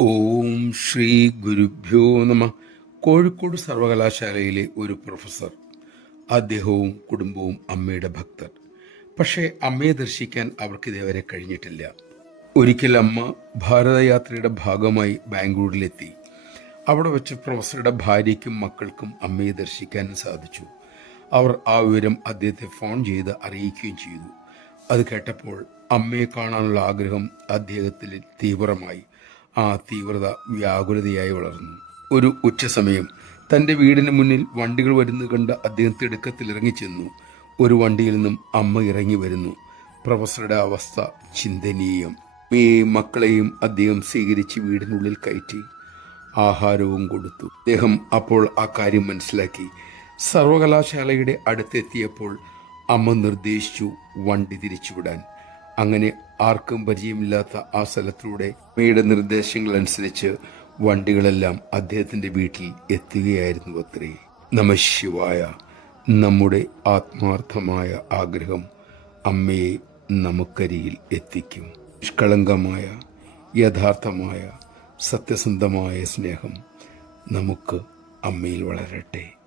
ഓം ശ്രീ ഗുരുഭ്യോ നമ. കോഴിക്കോട് സർവകലാശാലയിലെ ഒരു പ്രൊഫസർ. അദ്ദേഹവും കുടുംബവും അമ്മയുടെ ഭക്തർ. പക്ഷേ അമ്മയെ ദർശിക്കാൻ അവർക്ക് ഇതേവരെ കഴിഞ്ഞിട്ടില്ല. ഒരിക്കൽ അമ്മ ഭാരതയാത്രയുടെ ഭാഗമായി ബാംഗ്ലൂരിലെത്തി. അവിടെ വെച്ച് പ്രൊഫസറുടെ ഭാര്യയ്ക്കും മക്കൾക്കും അമ്മയെ ദർശിക്കാനും സാധിച്ചു. അവർ ആ വിവരം അദ്ദേഹത്തെ ഫോൺ ചെയ്ത് അറിയിക്കുകയും ചെയ്തു. അത് കേട്ടപ്പോൾ അമ്മയെ കാണാനുള്ള ആഗ്രഹം അദ്ദേഹത്തിൽ തീവ്രമായി. ആ തീവ്രത വ്യാകുലതയായി വളർന്നു. ഒരു ഉച്ചസമയം തൻ്റെ വീടിന് മുന്നിൽ വണ്ടികൾ വരുന്നത് കണ്ട് അദ്ദേഹം തിടുക്കത്തിൽ ഇറങ്ങിച്ചെന്നു. ഒരു വണ്ടിയിൽ നിന്നും അമ്മ ഇറങ്ങി വരുന്നു. പ്രൊഫസറുടെ അവസ്ഥ ചിന്തനീയം. മക്കളെയും അദ്ദേഹം സ്വീകരിച്ച് വീടിനുള്ളിൽ കയറ്റി ആഹാരവും കൊടുത്തു. അദ്ദേഹം അപ്പോൾ ആ കാര്യം മനസ്സിലാക്കി. സർവകലാശാലയുടെ അടുത്തെത്തിയപ്പോൾ അമ്മ നിർദ്ദേശിച്ചു വണ്ടി തിരിച്ചുവിടാൻ. അങ്ങനെ ആർക്കും പരിചയമില്ലാത്ത ആ സ്ഥലത്തിലൂടെ അമ്മയുടെ നിർദ്ദേശങ്ങൾ അനുസരിച്ച് വണ്ടികളെല്ലാം അദ്ദേഹത്തിന്റെ വീട്ടിൽ എത്തുകയായിരുന്നു അത്രേ. നമഃശിവായ. നമ്മുടെ ആത്മാർത്ഥമായ ആഗ്രഹം അമ്മയെ നമുക്കരിയിൽ എത്തിക്കും. നിഷ്കളങ്കമായ, യഥാർത്ഥമായ, സത്യസന്ധമായ സ്നേഹം നമുക്ക് അമ്മയിൽ വളരട്ടെ.